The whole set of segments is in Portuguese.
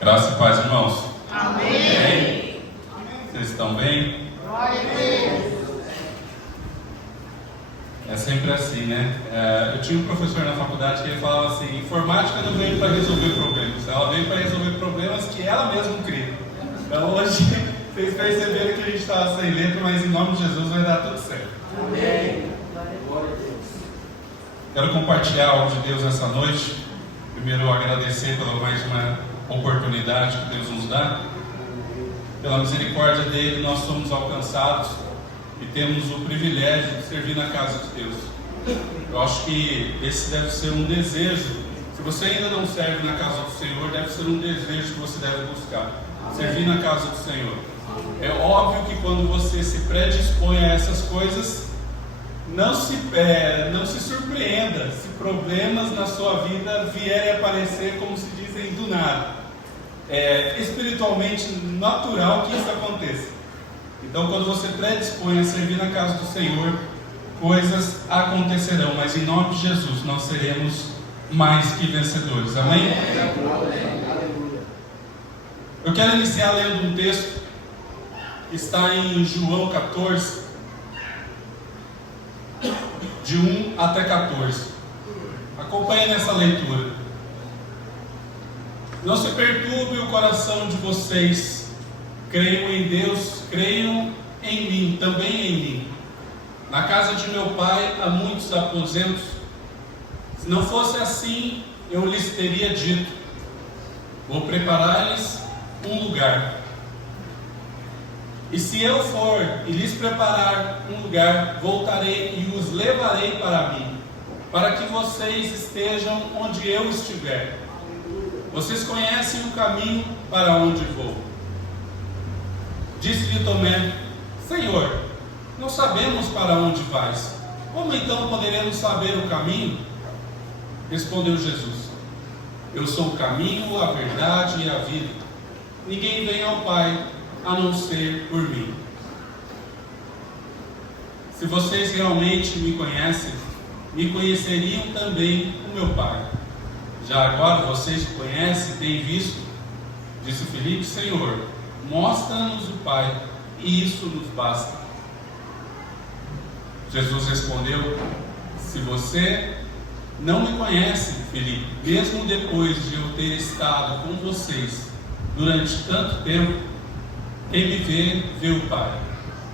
Graça e paz, irmãos. Amém. Vocês estão bem? Glória a Deus. É sempre assim, né? Eu tinha um professor na faculdade que ele falava assim: informática não veio para resolver problemas, ela veio para resolver problemas que ela mesma cria. Então hoje vocês perceberam que a gente estava sem letra, mas em nome de Jesus vai dar tudo certo. Amém. Quero compartilhar algo de Deus nessa noite. Primeiro, agradecer pela mais uma oportunidade que Deus nos dá. Pela misericórdia dele, nós somos alcançados e temos o privilégio de servir na casa de Deus. Eu acho que esse deve ser um desejo. Se você ainda não serve na casa do Senhor, deve ser um desejo que você deve buscar. Servir na casa do Senhor. É óbvio que quando você se predispõe a essas coisas, não se surpreenda se problemas na sua vida vierem aparecer, como se dizem, do nada. É espiritualmente natural que isso aconteça. Então, quando você predispõe a servir na casa do Senhor, coisas acontecerão, mas em nome de Jesus nós seremos mais que vencedores. Amém? Eu quero iniciar lendo um texto que está em João 14, de 1 até 14. Acompanhe nessa leitura. Não se perturbe o coração de vocês. Creiam em Deus, creiam em mim, também em mim. Na casa de meu pai há muitos aposentos. Se não fosse assim, eu lhes teria dito: vou preparar-lhes um lugar. E se eu for e lhes preparar um lugar, voltarei e os levarei para mim, para que vocês estejam onde eu estiver. Vocês conhecem o caminho para onde vou. Disse-lhe Tomé: Senhor, não sabemos para onde vais. Como então poderemos saber o caminho? Respondeu Jesus: Eu sou o caminho, a verdade e a vida. Ninguém vem ao Pai a não ser por mim. Se vocês realmente me conhecem, me conheceriam também o meu Pai. Já agora vocês o conhecem e têm visto. Disse Filipe: Senhor, mostra-nos o Pai, e isso nos basta. Jesus respondeu: Se você não me conhece, Filipe, mesmo depois de eu ter estado com vocês durante tanto tempo, quem me vê, vê o Pai.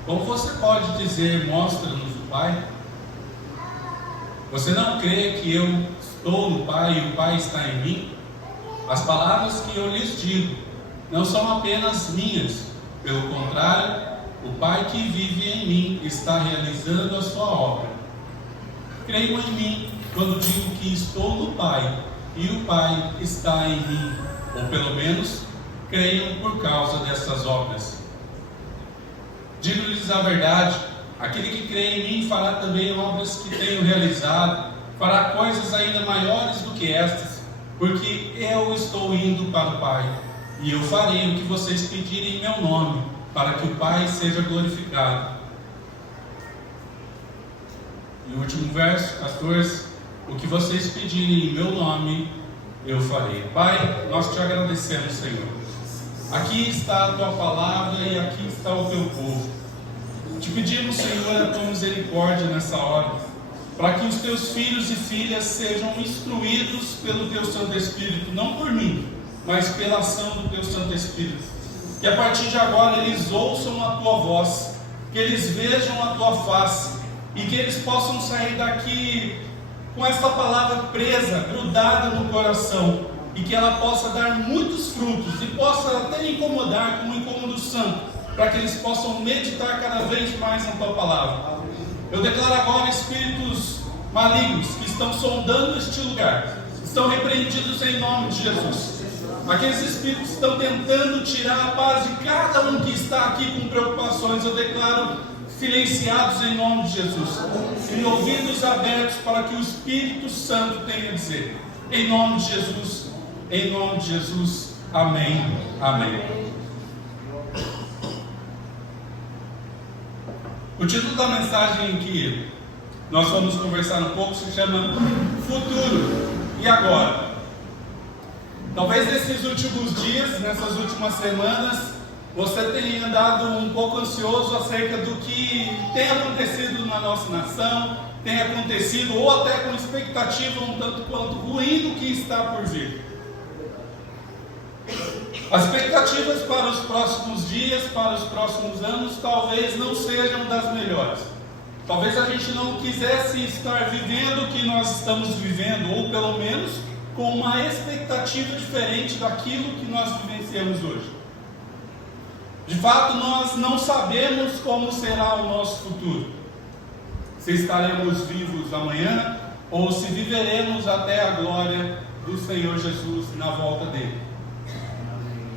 Como você pode dizer: mostra-nos o Pai? Você não crê que eu estou no Pai e o Pai está em mim? As palavras que eu lhes digo não são apenas minhas. Pelo contrário, o Pai que vive em mim está realizando a sua obra. Creiam em mim quando digo que estou no Pai e o Pai está em mim. Ou pelo menos, creiam por causa dessas obras. Digo-lhes a verdade: aquele que crê em mim fará também obras que tenho realizado, fará coisas ainda maiores do que estas, porque eu estou indo para o Pai, e eu farei o que vocês pedirem em meu nome, para que o Pai seja glorificado. E o último verso, 14: o que vocês pedirem em meu nome, eu farei. Pai, nós te agradecemos, Senhor. Aqui está a tua palavra e aqui está o teu povo. Te pedimos, Senhor, a tua misericórdia nessa hora, para que os teus filhos e filhas sejam instruídos pelo teu Santo Espírito, não por mim, mas pela ação do teu Santo Espírito. Que a partir de agora eles ouçam a tua voz, que eles vejam a tua face e que eles possam sair daqui com esta palavra presa, grudada no coração, e que ela possa dar muitos frutos e possa até incomodar com um incômodo santo, para que eles possam meditar cada vez mais na tua palavra. Eu declaro agora espíritos malignos que estão sondando este lugar, estão repreendidos em nome de Jesus. Aqueles espíritos que estão tentando tirar a paz de cada um que está aqui com preocupações, eu declaro silenciados em nome de Jesus, e ouvidos abertos para que o Espírito Santo tenha a dizer. Em nome de Jesus, em nome de Jesus, amém, amém. O título da mensagem que nós vamos conversar um pouco se chama Futuro e Agora. Talvez nesses últimos dias, nessas últimas semanas, você tenha andado um pouco ansioso acerca do que tem acontecido na nossa nação, tem acontecido, ou até com expectativa um tanto quanto ruim do que está por vir. As expectativas para os próximos dias, para os próximos anos, talvez não sejam das melhores. Talvez a gente não quisesse estar vivendo o que nós estamos vivendo, ou pelo menos com uma expectativa diferente daquilo que nós vivenciamos hoje. De fato, nós não sabemos como será o nosso futuro. Se estaremos vivos amanhã, ou se viveremos até a glória do Senhor Jesus na volta dele.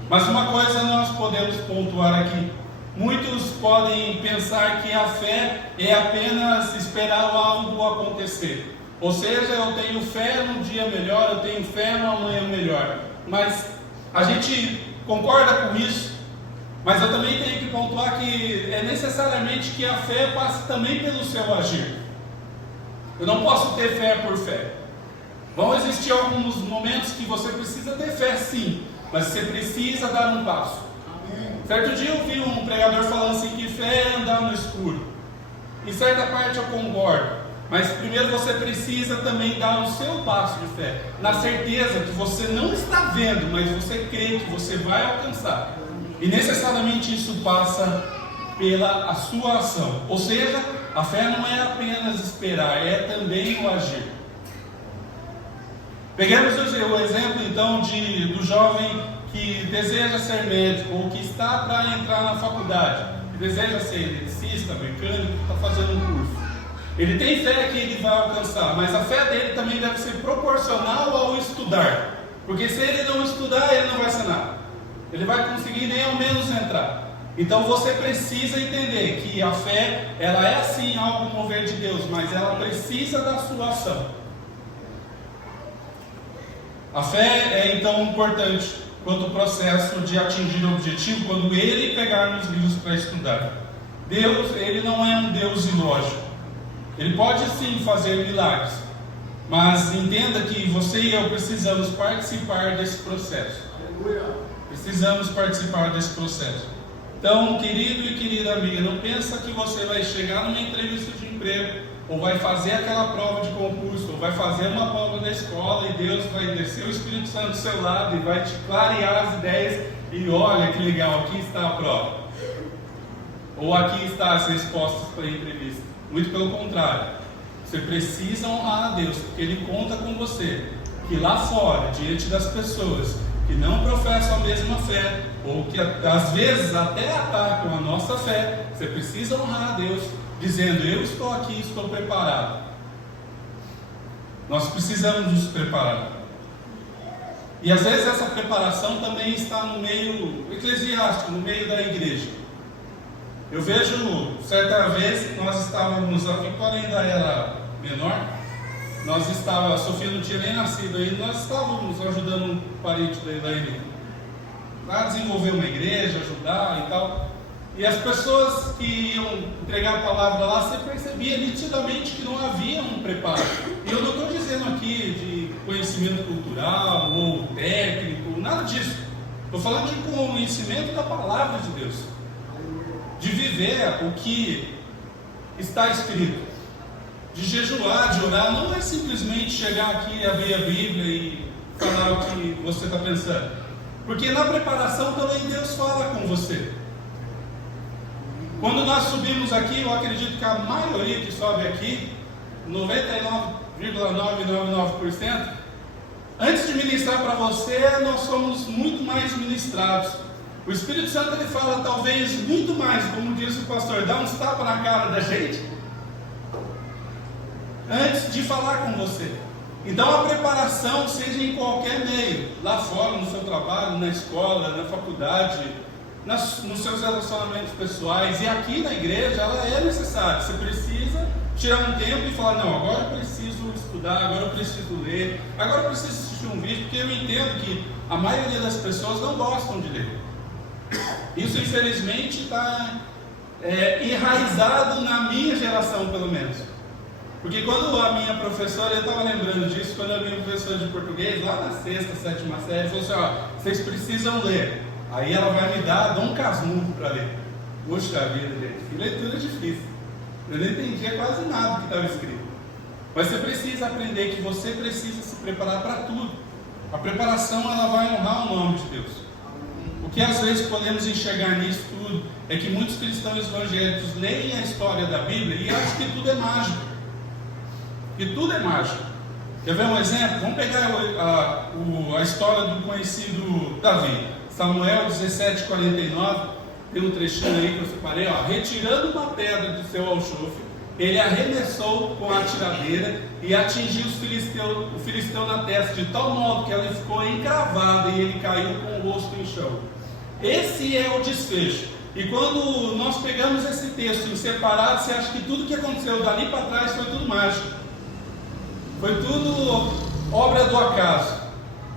Mas uma coisa nós podemos pontuar aqui. Muitos podem pensar que a fé é apenas esperar algo acontecer. Ou seja, eu tenho fé num dia melhor, eu tenho fé no amanhã melhor. Mas a gente concorda com isso. Mas eu também tenho que pontuar que é necessariamente que a fé passe também pelo seu agir. Eu não posso ter fé por fé. Vão existir alguns momentos que você precisa ter fé, sim, mas você precisa dar um passo. Certo dia eu vi um pregador falando assim que fé é andar no escuro. Em certa parte eu concordo, mas primeiro você precisa também dar o seu passo de fé, na certeza que você não está vendo, mas você crê que você vai alcançar. E necessariamente isso passa pela a sua ação. Ou seja, a fé não é apenas esperar, é também o agir. Peguemos o exemplo então do jovem que deseja ser médico ou que está para entrar na faculdade, que deseja ser eletricista, mecânico, está fazendo um curso. Ele tem fé que ele vai alcançar, mas a fé dele também deve ser proporcional ao estudar. Porque se ele não estudar, ele não vai ser nada. Ele vai conseguir nem ao menos entrar. Então você precisa entender que a fé, ela é sim algo mover de Deus, mas ela precisa da sua ação. A fé é então importante quanto o processo de atingir o objetivo, quando ele pegar nos livros para estudar. Deus, ele não é um Deus ilógico. Ele pode sim fazer milagres, mas entenda que você e eu precisamos participar desse processo. Precisamos participar desse processo. Então, querido e querida amiga, não pensa que você vai chegar numa entrevista de emprego, ou vai fazer aquela prova de concurso, ou vai fazer uma prova na escola, e Deus vai descer o Espírito Santo do seu lado e vai te clarear as ideias, e olha que legal, aqui está a prova. Ou aqui está as respostas para a entrevista. Muito pelo contrário. Você precisa honrar a Deus, porque Ele conta com você, que lá fora, diante das pessoas que não professam a mesma fé, ou que às vezes até atacam a nossa fé, você precisa honrar a Deus, dizendo: eu estou aqui, estou preparado. Nós precisamos nos preparar. E às vezes essa preparação também está no meio eclesiástico, no meio da igreja. Eu vejo, certa vez, nós estávamos, a Vitória ainda era menor, a Sofia não tinha nem nascido ainda, nós estávamos ajudando um parente da Elaine a desenvolver uma igreja, ajudar e tal. E as pessoas que iam entregar a palavra lá, você percebia nitidamente que não havia um preparo. E eu não estou dizendo aqui de conhecimento cultural ou técnico, nada disso. Estou falando de conhecimento da palavra de Deus, de viver o que está escrito, de jejuar, de orar. Não é simplesmente chegar aqui, abrir a Bíblia e falar o que você está pensando, porque na preparação também Deus fala com você. Quando nós subimos aqui, eu acredito que a maioria que sobe aqui, 99,999%, antes de ministrar para você, nós somos muito mais ministrados. O Espírito Santo, ele fala talvez muito mais, como disse o pastor, dá uns tapas na cara da gente, antes de falar com você. Então a preparação, seja em qualquer meio, lá fora, no seu trabalho, na escola, na faculdade, nos seus relacionamentos pessoais, e aqui na igreja, ela é necessária. Você precisa tirar um tempo e falar: não, agora eu preciso estudar, agora eu preciso ler, agora eu preciso assistir um vídeo, porque eu entendo que a maioria das pessoas não gostam de ler. Isso infelizmente está enraizado na minha geração, pelo menos. Porque quando a minha professora, eu estava lembrando disso, quando a minha professora de português, lá na 6ª, 7ª série, falou assim, ó, vocês precisam ler. Aí ela vai me dar Dom Casmurro para ler. Puxa vida, gente, que leitura difícil. Eu não entendia quase nada do que estava escrito. Mas você precisa aprender que você precisa se preparar para tudo. A preparação, ela vai honrar o nome de Deus. O que às vezes podemos enxergar nisso tudo é que muitos cristãos evangélicos leem a história da Bíblia e acham que tudo é mágico. Que tudo é mágico. Quer ver um exemplo? Vamos pegar a história do conhecido Davi. Samuel 17:49, tem um trechinho aí que eu separei, ó. Retirando uma pedra do seu alchofre, ele arremessou com a tiradeira e atingiu o filisteu na testa, de tal modo que ela ficou encravada e ele caiu com o rosto em chão. Esse é o desfecho. E quando nós pegamos esse texto em separado, você acha que tudo que aconteceu dali para trás foi tudo mágico. Foi tudo obra do acaso.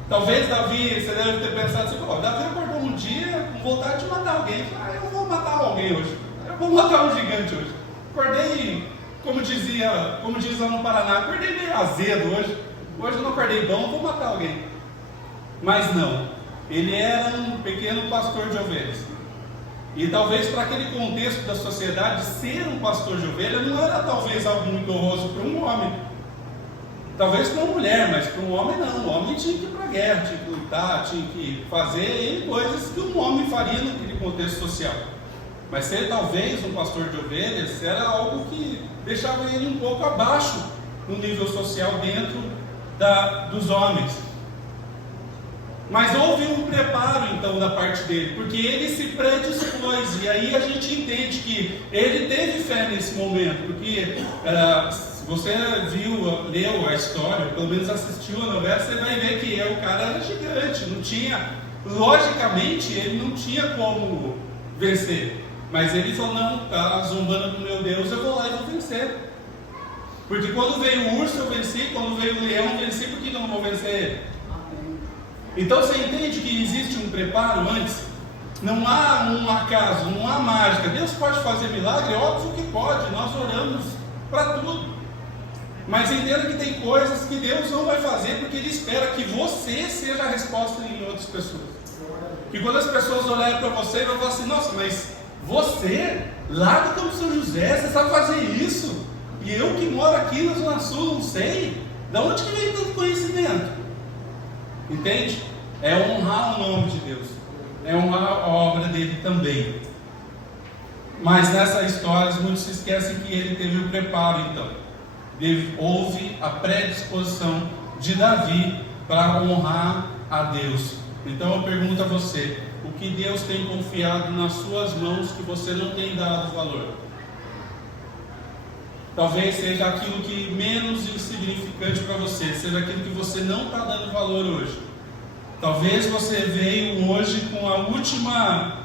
Talvez Davi, você deve ter pensado assim, Davi acordou um dia com vontade de matar alguém. Eu vou matar alguém hoje. Eu vou matar um gigante hoje. Acordei, como diz lá no Paraná, acordei meio azedo hoje. Hoje eu não acordei bom, vou matar alguém. Mas não. Ele era um pequeno pastor de ovelhas. E talvez para aquele contexto da sociedade, ser um pastor de ovelha não era talvez algo muito honroso para um homem. Talvez para uma mulher, mas para um homem não. O homem tinha que ir para a guerra, tinha que lutar, tinha que fazer coisas que um homem faria naquele contexto social. Mas ser talvez um pastor de ovelhas era algo que deixava ele um pouco abaixo no nível social dentro dos homens. Mas houve um preparo então da parte dele, porque ele se predispôs, e aí a gente entende que ele teve fé nesse momento, porque se você leu a história, pelo menos assistiu a novela, você vai ver que o cara era gigante, logicamente ele não tinha como vencer, mas ele falou, não, tá zombando do meu Deus, eu vou lá e vou vencer, porque quando veio o urso eu venci, quando veio o leão eu venci, por que eu não vou vencer ele? Então você entende que existe um preparo antes? Não há um acaso, não há mágica. Deus pode fazer milagre? Óbvio que pode, nós oramos para tudo. Mas entenda que tem coisas que Deus não vai fazer porque Ele espera que você seja a resposta em outras pessoas. Que quando as pessoas olharem para você, vão falar assim, nossa, mas você, lá do Campo São José, você sabe fazer isso? E eu que moro aqui na Zona Sul, não sei? Da onde que vem tanto conhecimento? Entende? É honrar o nome de Deus, é honrar a obra dele também. Mas nessa história muitos se esquecem que ele teve o preparo então. Houve a predisposição de Davi para honrar a Deus. Então eu pergunto a você, o que Deus tem confiado nas suas mãos que você não tem dado valor? Talvez seja aquilo que menos insignificante para você, seja aquilo que você não está dando valor hoje. Talvez você veio hoje com a última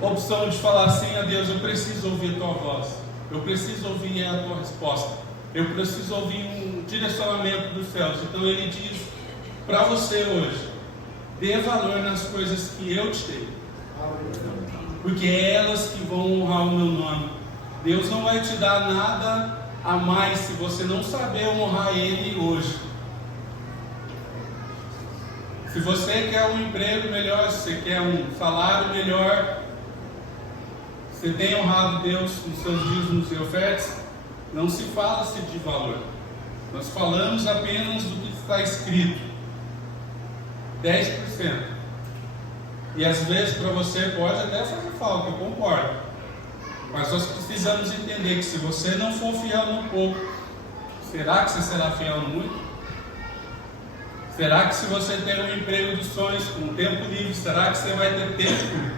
opção de falar assim a Deus, eu preciso ouvir a tua voz, eu preciso ouvir a tua resposta, eu preciso ouvir um direcionamento dos céus. Então Ele diz para você hoje, dê valor nas coisas que eu te dei, porque é elas que vão honrar o meu nome. Deus não vai te dar nada a mais se você não saber honrar Ele hoje. Se você quer um emprego melhor, se você quer um salário melhor, você tem honrado Deus nos seus dízimos e ofertas, não se fala-se de valor. Nós falamos apenas do que está escrito. 10%. E às vezes para você pode até fazer falta, eu concordo. Mas nós precisamos entender que se você não for fiel no pouco, será que você será fiel no muito? Será que se você ter um emprego dos sonhos, com tempo livre, será que você vai ter tempo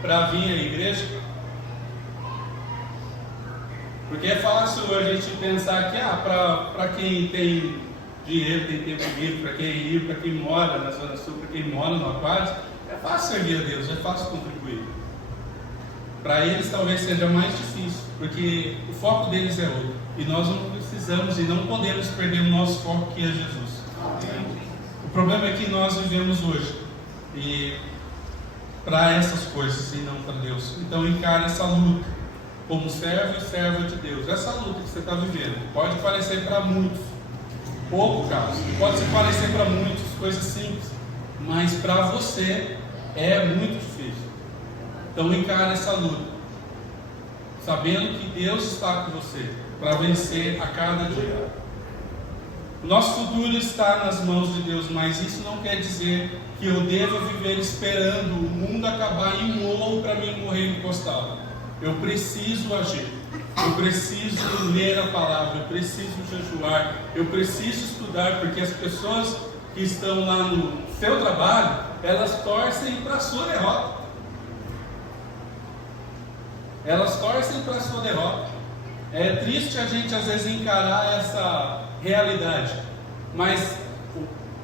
para vir à igreja? Porque é fácil a gente pensar que para quem tem dinheiro, tem tempo livre, para quem é rico, para quem mora na Zona Sul, para quem mora no Aquário, é fácil servir a Deus, é fácil contribuir. Para eles talvez seja mais difícil, porque o foco deles é outro. E nós não precisamos e não podemos perder o nosso foco, que é Jesus. O problema é que nós vivemos hoje e para essas coisas e não para Deus. Então encare essa luta. como servo e serva de Deus. Essa luta que você está vivendo pode parecer para muitos pouco, Carlos, pode parecer para muitos coisas simples, mas para você é muito difícil. Então encare essa luta, sabendo que Deus está com você para vencer a cada dia. O nosso futuro está nas mãos de Deus, mas isso não quer dizer que eu deva viver esperando o mundo acabar em morro para mim morrer encostado. Eu preciso agir, eu preciso ler a palavra, eu preciso jejuar, eu preciso estudar, porque as pessoas que estão lá no seu trabalho, elas torcem para a sua derrota. Elas torcem para a sua derrota. É triste a gente às vezes encarar essa realidade, mas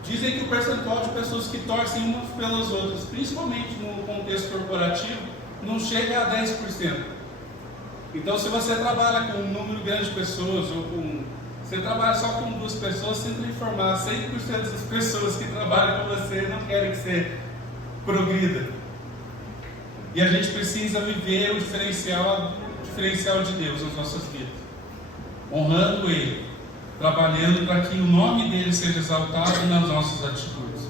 dizem que o percentual de pessoas que torcem umas pelas outras, principalmente no contexto corporativo, não chega a 10%. Então, se você trabalha com um número grande de pessoas, você trabalha só com 2 pessoas, sinto informar, 100% das pessoas que trabalham com você não querem que você progrida. E a gente precisa viver o diferencial de Deus nas nossas vidas, honrando Ele, trabalhando para que o nome dele seja exaltado nas nossas atitudes.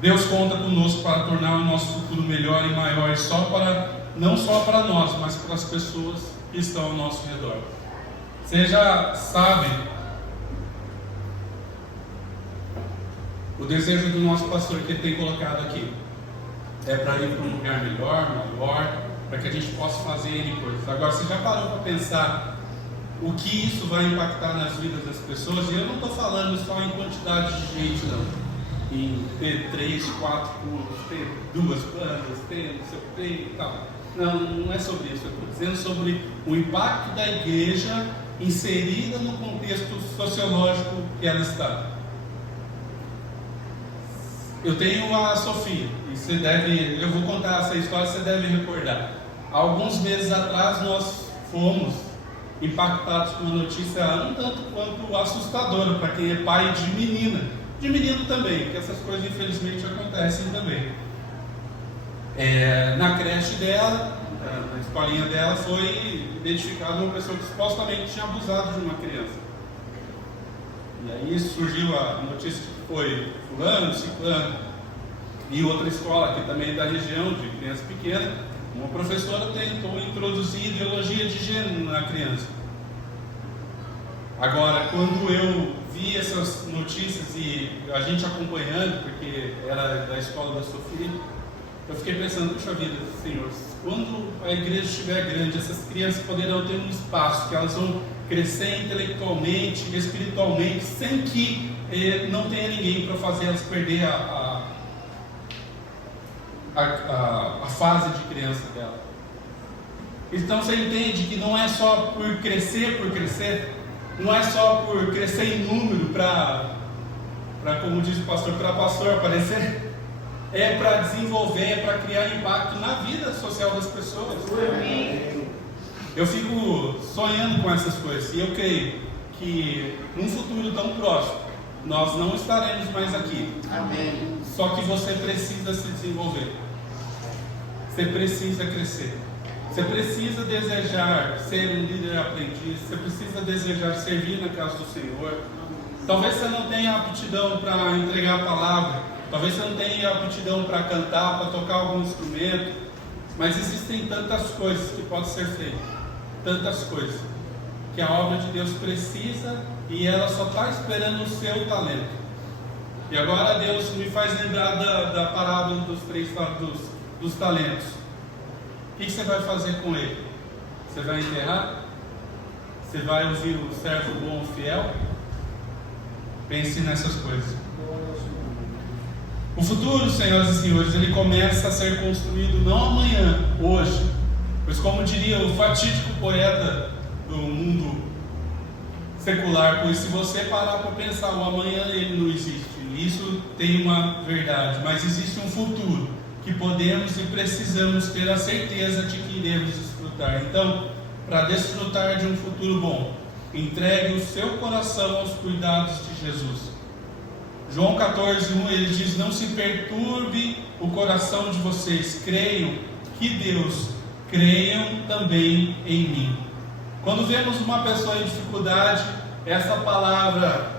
Deus conta conosco para tornar o nosso futuro melhor e maior, não só para nós, mas para as pessoas que estão ao nosso redor. Vocês já sabem o desejo do nosso pastor que ele tem colocado aqui é para ir para um lugar melhor, maior, para que a gente possa fazer N coisas. Agora, você já parou para pensar o que isso vai impactar nas vidas das pessoas? E eu não estou falando só em quantidade de gente, não. Em ter 3, 4 cursos, ter 2 bandas, ter não sei o que e tal. Não é sobre isso. Eu estou dizendo sobre o impacto da igreja inserida no contexto sociológico que ela está. Eu tenho a Sofia, e eu vou contar essa história, você deve recordar. Há alguns meses atrás nós fomos impactados com uma notícia um tanto quanto assustadora para quem é pai de menina, de menino também, que essas coisas infelizmente acontecem também. Na creche dela, na escolinha dela, foi identificada uma pessoa que supostamente tinha abusado de uma criança. E aí surgiu a notícia que foi fulano, ciclano, e outra escola aqui também da região, de criança pequena, uma professora tentou introduzir ideologia de gênero na criança. Agora, quando eu vi essas notícias e a gente acompanhando, porque era da escola da Sofia, eu fiquei pensando, puxa vida, Senhor, quando a igreja estiver grande, essas crianças poderão ter um espaço, que elas vão crescer intelectualmente, espiritualmente, sem que não tenha ninguém para fazer elas perder a fase de criança dela. Então você entende que não é só por crescer, não é só por crescer em número para como diz o pastor, para pastor aparecer, é para desenvolver, é para criar impacto na vida social das pessoas. Eu fico sonhando com essas coisas e eu creio que num futuro tão próximo nós não estaremos mais aqui. Amém. Só que você precisa se desenvolver, você precisa crescer, você precisa desejar ser um líder aprendiz, você precisa desejar servir na casa do Senhor. Talvez você não tenha aptidão para entregar a palavra, talvez você não tenha aptidão para cantar, para tocar algum instrumento, mas existem tantas coisas que podem ser feitas, tantas coisas, que a obra de Deus precisa e ela só está esperando o seu talento. E agora Deus me faz lembrar da parábola dos talentos. O que você vai fazer com ele? Você vai enterrar? Você vai ouvir o servo bom e fiel? Pense nessas coisas. O futuro, senhoras e senhores, ele começa a ser construído não amanhã, hoje. Pois como diria o fatídico poeta do mundo secular, pois se você parar para pensar, o amanhã ele não existe. Isso tem uma verdade, mas existe um futuro que podemos e precisamos ter a certeza de que iremos desfrutar. Então, para desfrutar de um futuro bom, entregue o seu coração aos cuidados de Jesus. João 14:1, ele diz: não se perturbe o coração de vocês, creiam que Deus, creiam também em mim. Quando vemos uma pessoa em dificuldade, essa palavra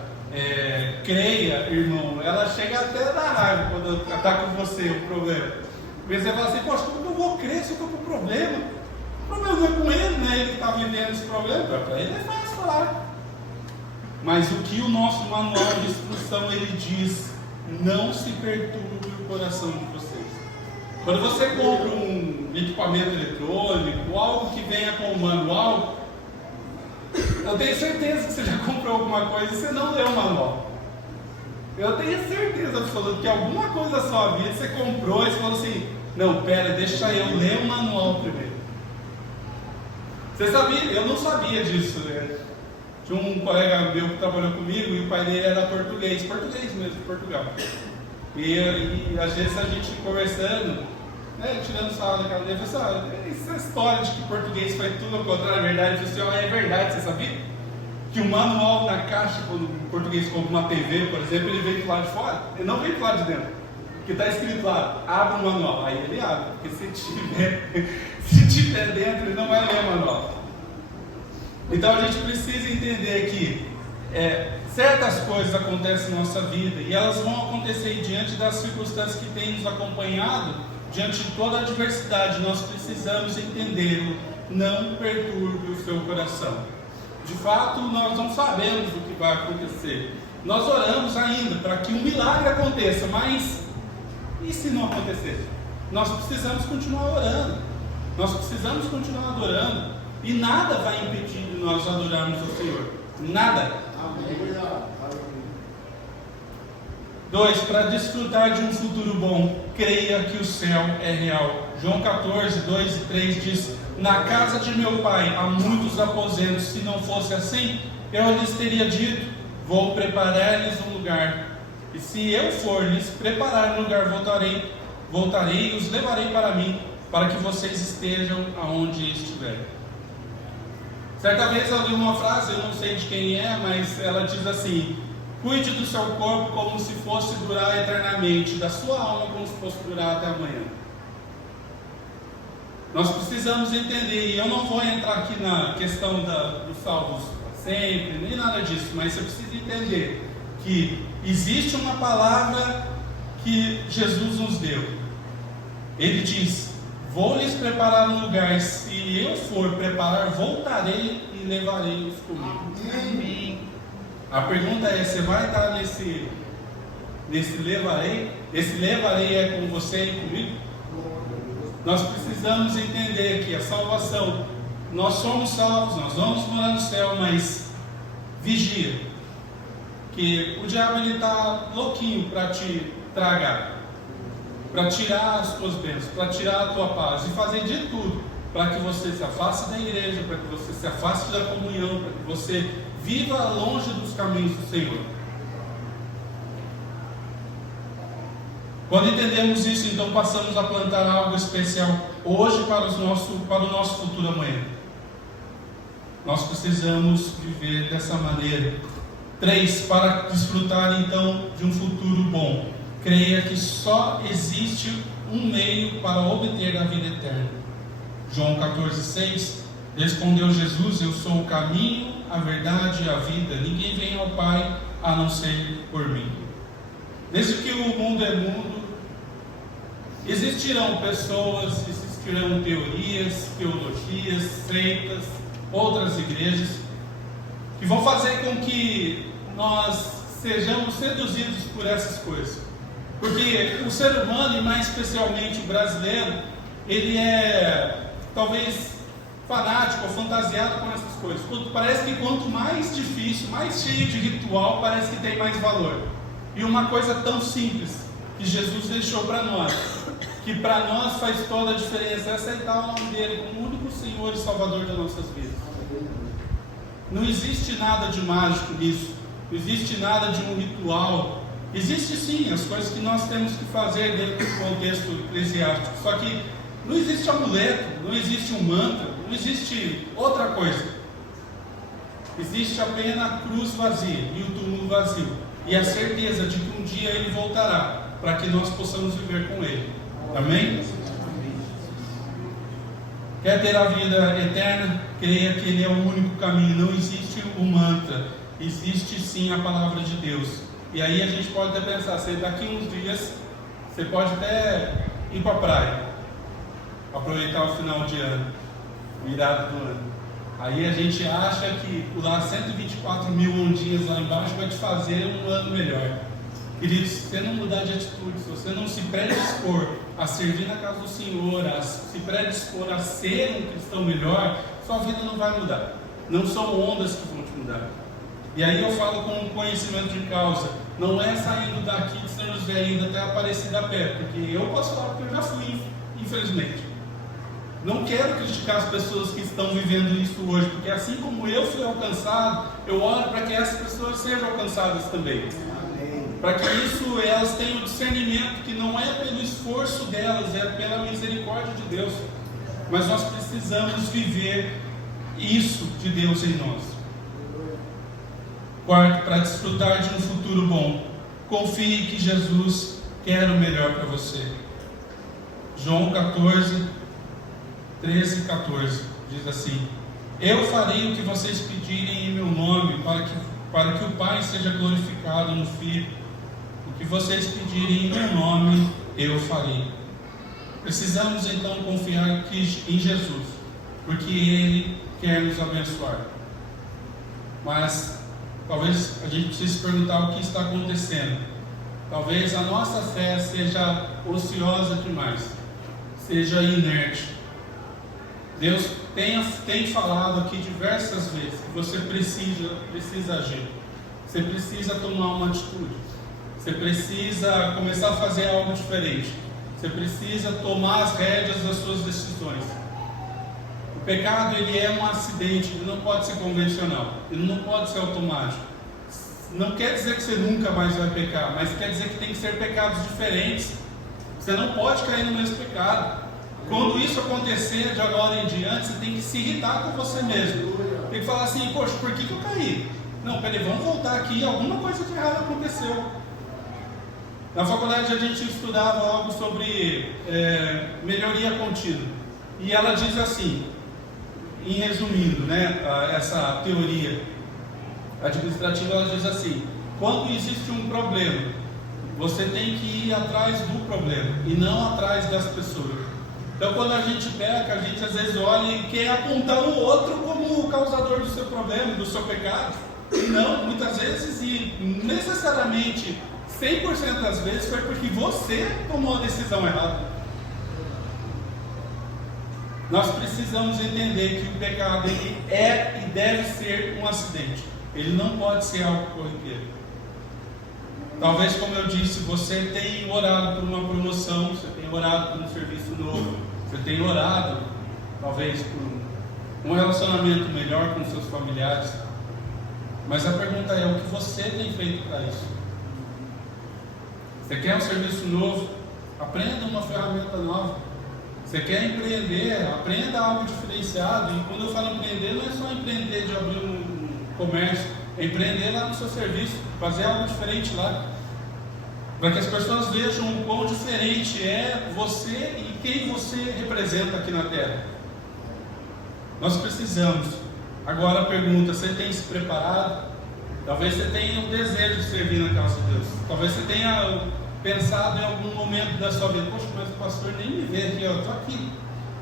creia, irmão, ela chega até a dar raiva quando está com você o problema. Porque você fala assim, poxa, como eu vou crer se eu estou com problema? O problema não é com ele, né? Ele está vivendo esse problema, para ele é fácil falar. Mas o que o nosso manual de instrução ele diz, não se perturbe o coração de vocês. Quando você compra um equipamento eletrônico, algo que venha com o manual, eu tenho certeza que você já comprou alguma coisa e você não leu o manual. Eu tenho certeza absoluta que alguma coisa da sua vida você comprou e você falou assim, não, pera, deixa eu ler o manual primeiro. Você sabia? Eu não sabia disso, né? Tinha um colega meu que trabalhou comigo e o pai dele era português mesmo, de Portugal. E às vezes a gente conversando, né, tirando sarro daquela dele, eu falei assim, essa história de que português faz tudo ao contrário da verdade, eu falei assim, é verdade, você sabia? Que o manual na caixa, quando o português compra uma TV, por exemplo, ele vem do lado de fora, ele não vem do lado de dentro. Porque está escrito lá, abre o manual, aí ele abre, porque se tiver dentro, ele não vai ler o manual. Então a gente precisa entender que certas coisas acontecem na nossa vida e elas vão acontecer diante das circunstâncias que têm nos acompanhado, diante de toda a adversidade. Nós precisamos entendê-lo, não perturbe o seu coração. De fato, nós não sabemos o que vai acontecer. Nós oramos ainda para que um milagre aconteça, mas e se não acontecer? Nós precisamos continuar orando, nós precisamos continuar adorando, e nada vai impedir de nós adorarmos o Senhor. Nada. 2. Para desfrutar de um futuro bom, creia que o céu é real. João 14, 2 e 3 diz, na casa de meu pai há muitos aposentos, se não fosse assim, eu lhes teria dito, vou preparar-lhes um lugar. E se eu for lhes preparar um lugar, voltarei e os levarei para mim, para que vocês estejam aonde estiverem. Certa vez eu li uma frase, eu não sei de quem é, mas ela diz assim, cuide do seu corpo como se fosse durar eternamente, da sua alma como se fosse durar até amanhã. Nós precisamos entender, e eu não vou entrar aqui na questão dos salvos sempre, nem nada disso, mas você precisa entender que existe uma palavra que Jesus nos deu. Ele diz, vou lhes preparar um lugar, se eu for preparar, voltarei e levarei-os comigo. Amém. A pergunta é, você vai estar nesse levarei? Esse levarei é com você e comigo? Nós precisamos entender que a salvação, nós somos salvos, nós vamos morar no céu, mas vigia, que o diabo está louquinho para te tragar, para tirar as tuas bênçãos, para tirar a tua paz e fazer de tudo para que você se afaste da igreja, para que você se afaste da comunhão, para que você viva longe dos caminhos do Senhor. Quando entendemos isso, então passamos a plantar algo especial hoje para o nosso futuro amanhã. Nós precisamos viver dessa maneira. 3. Para desfrutar então de um futuro bom, creia que só existe um meio para obter a vida eterna. João 14,6 respondeu Jesus, eu sou o caminho, a verdade e a vida, ninguém vem ao Pai a não ser por mim. Desde que o mundo é mundo, existirão pessoas, existirão teorias, teologias, seitas, outras igrejas, que vão fazer com que nós sejamos seduzidos por essas coisas. Porque o ser humano, e mais especialmente o brasileiro, ele é talvez fanático ou fantasiado com essas coisas. Parece que quanto mais difícil, mais cheio de ritual, parece que tem mais valor. E uma coisa tão simples que Jesus deixou para nós, que para nós faz toda a diferença, é aceitar o nome dele como o único Senhor e Salvador das nossas vidas. Não existe nada de mágico nisso, não existe nada de um ritual. Existe sim as coisas que nós temos que fazer dentro do contexto eclesiástico, só que não existe amuleto, não existe um mantra, não existe outra coisa. Existe apenas a cruz vazia e o túmulo vazio, e a certeza de que um dia ele voltará, para que nós possamos viver com ele. Amém? Quer ter a vida eterna? Creia que Ele é o único caminho. Não existe o mantra, existe sim a palavra de Deus. E aí a gente pode até pensar, daqui uns dias, você pode até ir para a praia, aproveitar o final de ano, virado do ano. Aí a gente acha que pular 124 mil ondinhas lá embaixo vai te fazer um ano melhor. Queridos, se você não mudar de atitude, se você não se predispor a servir na casa do Senhor, a se predispor a ser um cristão melhor, sua vida não vai mudar. Não são ondas que vão te mudar. E aí eu falo com conhecimento de causa. Não é saindo daqui de São José indo até Aparecida a pé, porque eu posso falar porque eu já fui, infelizmente. Não quero criticar as pessoas que estão vivendo isso hoje, porque assim como eu fui alcançado, eu oro para que essas pessoas sejam alcançadas também. Para que isso elas tenham discernimento que não é pelo esforço delas, é pela misericórdia de Deus. Mas nós precisamos viver isso de Deus em nós. Quarto, para desfrutar de um futuro bom, confie que Jesus quer o melhor para você. João 14, 13 e 14 diz assim: eu farei o que vocês pedirem em meu nome, para que o Pai seja glorificado no Filho. O que vocês pedirem em meu nome, eu farei. Precisamos então confiar em Jesus, porque Ele quer nos abençoar. Mas talvez a gente precise perguntar o que está acontecendo. Talvez a nossa fé seja ociosa demais, seja inerte. Deus tem falado aqui diversas vezes que você precisa agir. Você precisa tomar uma atitude. Você precisa começar a fazer algo diferente. Você precisa tomar as rédeas das suas decisões. O pecado, ele é um acidente, ele não pode ser convencional, ele não pode ser automático. Não quer dizer que você nunca mais vai pecar, mas quer dizer que tem que ser pecados diferentes. Você não pode cair no mesmo pecado. Quando isso acontecer de agora em diante, você tem que se irritar com você mesmo. Tem que falar assim: poxa, por que eu caí? Não, peraí, vamos voltar aqui, alguma coisa de errado aconteceu. Na faculdade a gente estudava algo sobre melhoria contínua. E ela diz assim, em resumindo, essa teoria administrativa, ela diz assim: quando existe um problema, você tem que ir atrás do problema e não atrás das pessoas. Então, quando a gente peca, a gente às vezes olha e quer apontar o outro como o causador do seu problema, do seu pecado. E não, muitas vezes, e necessariamente 100% das vezes, foi porque você tomou a decisão errada. Nós precisamos entender que o pecado, ele é e deve ser um acidente. Ele não pode ser algo corriqueiro. Talvez, como eu disse, você tenha orado por uma promoção, você tenha orado por um serviço novo, você tenha orado, talvez, por um relacionamento melhor com seus familiares. Mas a pergunta é: o que você tem feito para isso? Você quer um serviço novo? Aprenda uma ferramenta nova. Você quer empreender? Aprenda algo diferenciado. E quando eu falo empreender, não é só empreender de abrir um comércio, é empreender lá no seu serviço, fazer algo diferente lá, para que as pessoas vejam o quão diferente é você e quem você representa aqui na Terra. Nós precisamos. Agora a pergunta: você tem se preparado? Talvez você tenha um desejo de servir na casa de Deus. Talvez você tenha pensado em algum momento da sua vida: poxa, mas o pastor nem me vê aqui, eu estou aqui.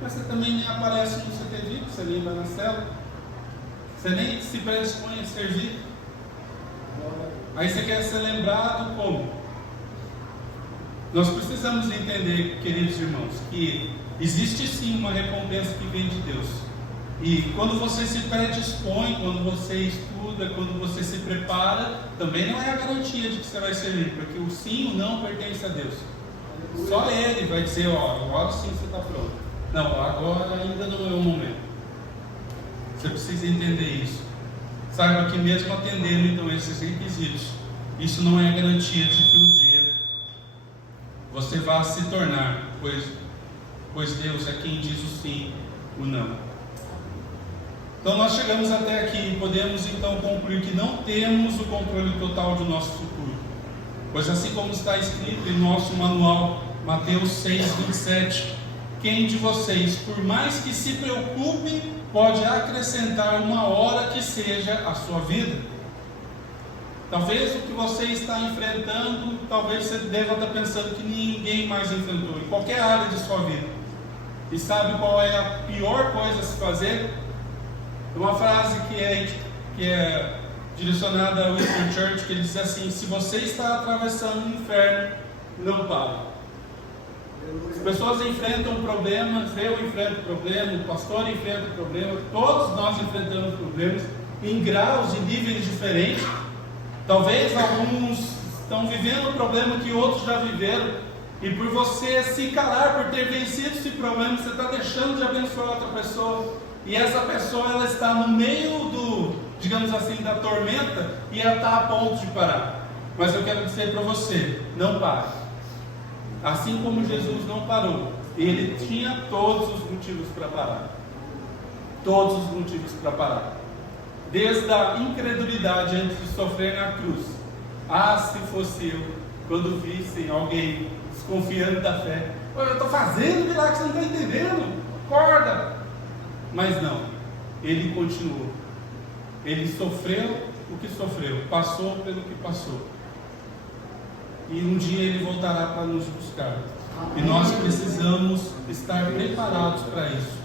Mas você também nem aparece no CTV, você nem vai na cela, você nem se predispõe a servir. Aí você quer ser lembrado como? Nós precisamos entender, queridos irmãos, que existe sim uma recompensa que vem de Deus. E quando você se predispõe, quando você estuda, quando você se prepara, também não é a garantia de que você vai servir, porque o sim ou não pertence a Deus. Só Ele vai dizer: ó, agora sim você está pronto. Não, agora ainda não é o momento. Você precisa entender isso. Saiba que mesmo atendendo então esses requisitos, isso não é garantia de que um dia você vá se tornar, pois Deus é quem diz o sim, o não. Então nós chegamos até aqui e podemos então concluir que não temos o controle total do nosso futuro, pois assim como está escrito em nosso manual, Mateus 6:27, quem de vocês, por mais que se preocupe, pode acrescentar uma hora que seja a sua vida? Talvez o que você está enfrentando, talvez você deva estar pensando que ninguém mais enfrentou, em qualquer área de sua vida. E sabe qual é a pior coisa a se fazer? Uma frase que é direcionada ao Winston Churchill, que ele diz assim: se você está atravessando um inferno, não pare. As pessoas enfrentam problemas, eu enfrento problemas, o pastor enfrenta problemas, todos nós enfrentamos problemas em graus e níveis diferentes. Talvez alguns estão vivendo um problema que outros já viveram, e por você se calar, por ter vencido esse problema, você está deixando de abençoar outra pessoa, e essa pessoa ela está no meio digamos assim, da tormenta, e ela está a ponto de parar. Mas eu quero dizer para você, não pare. Assim como Jesus não parou, ele tinha todos os motivos para parar. Todos os motivos para parar. Desde a incredulidade antes de sofrer na cruz. Se fosse eu, quando vissem alguém desconfiando da fé, eu estou fazendo milagre, você não está entendendo? Acorda! Mas não, ele continuou. Ele sofreu o que sofreu, passou pelo que passou. E um dia ele voltará para nos buscar. E nós precisamos estar preparados para isso.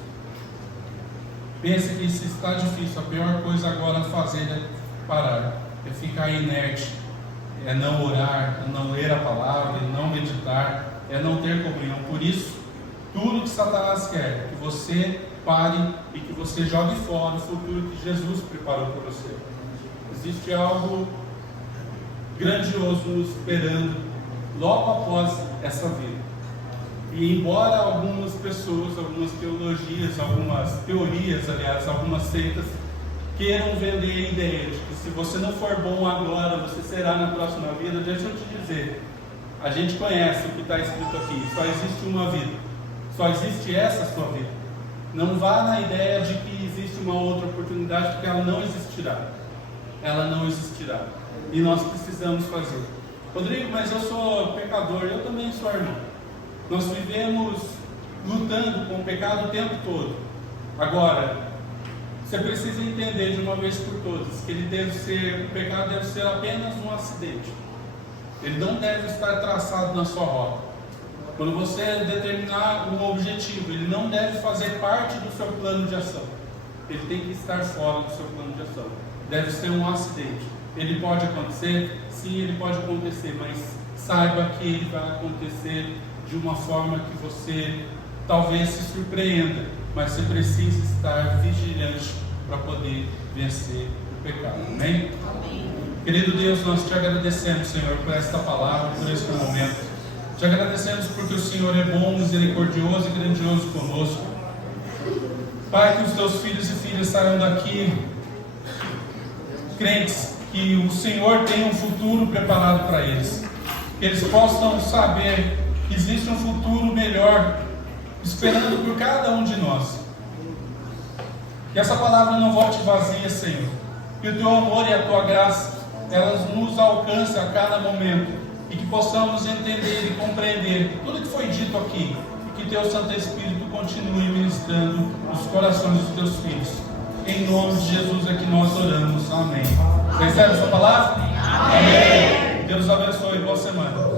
Pense que se está difícil, a pior coisa agora a fazer é parar, é ficar inerte, é não orar, é não ler a palavra, é não meditar, é não ter comunhão. Por isso, tudo que Satanás quer, que você pare e que você jogue fora o futuro que Jesus preparou para você. Existe algo grandioso nos esperando logo após essa vida. E embora algumas pessoas, algumas teologias, algumas teorias, aliás, algumas seitas queiram vender a ideia de que se você não for bom agora, você será na próxima vida, deixa eu te dizer, a gente conhece o que está escrito aqui, só existe uma vida, só existe essa sua vida. Não vá na ideia de que existe uma outra oportunidade, porque ela não existirá. Ela não existirá. E nós precisamos fazer. Rodrigo, mas eu sou pecador, eu também sou irmão. Nós vivemos lutando com o pecado o tempo todo. Agora, você precisa entender de uma vez por todas que o pecado deve ser apenas um acidente. Ele não deve estar traçado na sua rota. Quando você determinar um objetivo, ele não deve fazer parte do seu plano de ação. Ele tem que estar fora do seu plano de ação. Deve ser um acidente. Ele pode acontecer? Sim, ele pode acontecer, mas saiba que ele vai acontecer de uma forma que você talvez se surpreenda, mas você precisa estar vigilante para poder vencer o pecado. Amém? Amém. Querido Deus, nós te agradecemos, Senhor, por esta palavra, por este momento. Te agradecemos porque o Senhor é bom, misericordioso e grandioso conosco. Pai, que os teus filhos e filhas saiam daqui crentes que o Senhor tem um futuro preparado para eles. Que eles possam saber que existe um futuro melhor esperando por cada um de nós. Que essa palavra não volte vazia, Senhor. Que o teu amor e a tua graça, elas nos alcancem a cada momento. E que possamos entender e compreender tudo que foi dito aqui. E que teu Santo Espírito continue ministrando os corações dos teus filhos. Em nome de Jesus é que nós oramos. Amém. Recebe essa palavra? Amém. Deus abençoe. Boa semana.